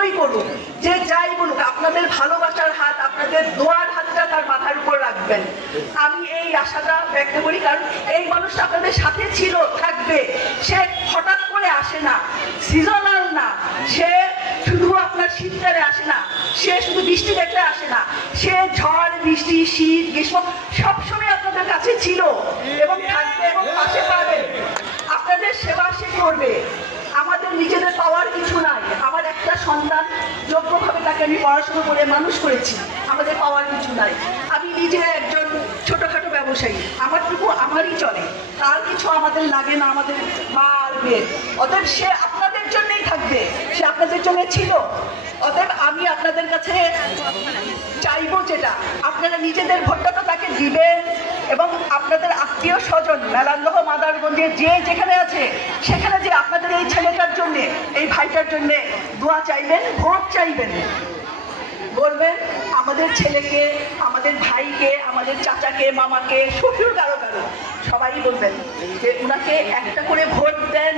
যতই করুক, যে যাই বলুক, আপনাদের ভালোবাসার হাত, আপনাদের দোয়ার হাতটা তার মাথার উপর রাখবেন। আমি এই আশাটা ব্যক্ত করি, কারণ এই মানুষটা আপনাদের সাথে ছিল, থাকবে। সে হঠাৎ করে আসে না, সিজনাল না, সে শুধু আপনার শীতকালে আসে না, সে শুধু বৃষ্টি দেখলে আসে না, সে ঝড় বৃষ্টি শীত গ্রীষ্ম সবসময় আপনাদের কাছে ছিল এবং থাকবে এবং পাশে পাবেন। আপনাদের সেবা সে করবে। আমাদের নিজেদের পাওয়ার কিছু নাই। আমার একটা সন্তান, যোগ্যভাবে তাকে আমি পড়াশোনা করে মানুষ করেছি। আমাদের পাওয়ার কিছু নাই। আমি নিজে একজন ছোটখাটো ব্যবসায়ী, আমারটুকু আমারই চলে, তার কিছু আমাদের লাগে না, আমাদের মা আর মেয়ে। অতএব সে আপনাদের জন্যই থাকবে, সে আপনাদের জন্য ছিল। অতএব আমি আপনাদের কাছে চাইবো যেটা, আপনারা নিজেদের ভোটটা তো তাকে দিবেন এবং আপনাদের আত্মীয় স্বজন মেলান্দহ মাদারগঞ্জে যে যেখানে আছে সেখানে যে আপনাদের এই ছেলেটার জন্যে, এই ভাইটার জন্যে দোয়া চাইবেন, ভোট চাইবেন। বলবেন আমাদের ছেলেকে, আমাদের ভাইকে, আমাদের চাচাকে, মামাকে, শ্বশুর কারো কারো সবাই বলবেন যে ওনাকে একটা করে ভোট দেন,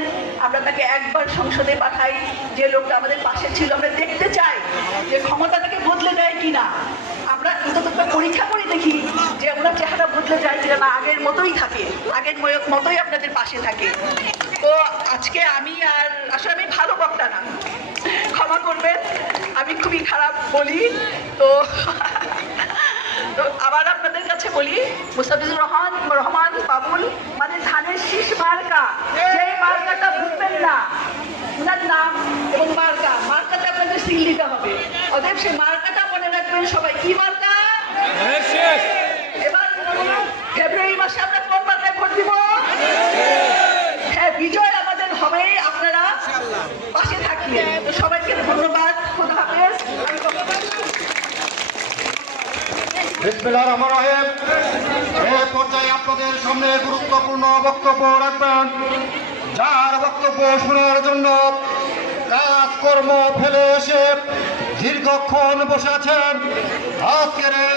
আমরা তাকে একবার সংসদে পাঠাই। যে লোকটা আমাদের পাশে ছিল, আমরা দেখতে চাই যে ক্ষমতাটাকে বদলে দেয় কিনা। আমরা অন্তত পরীক্ষা করে দেখি যে ওনার চেহারা বদলে যায় কিনা, না আগের মতোই থাকে, আগের মতোই আপনাদের পাশে থাকে। তো আজকে আমি আর আসলে আমি ভালো বক্তা না, ক্ষমা করবেন, আমি খুবই খারাপ বলি। তো আবার আপনাদের কাছে বলি, মুস্তাফিজুর রহমান বাবুল মানে ধানের শীষ মার্কা, যে মার্কাটা ভুলবেন না, ওনার নাম এবং মার্কাতে আপনাদের সিল দিতে হবে। অতএব সেই মার্কাটা মনে রাখবেন সবাই। কি মার্কা? এবার ফেব্রুয়ারি মাসে আমরা কোন মার্কায় ভোট দিব? হ্যাঁ, বিজয় আমাদের হবে, আপনারা পাশে থাকবেন। তো সবাইকে ধন্যবাদ, খোদা হাফেজ। বিসমিল্লাহির রহমানির রহিম। এই পর্যায়ে আপনাদের সামনে গুরুত্বপূর্ণ বক্তব্য রাখবেন, যার বক্তব্য শোনার জন্য কাজকর্ম ফেলে এসে দীর্ঘক্ষণ বসে আছেন। আজকের এই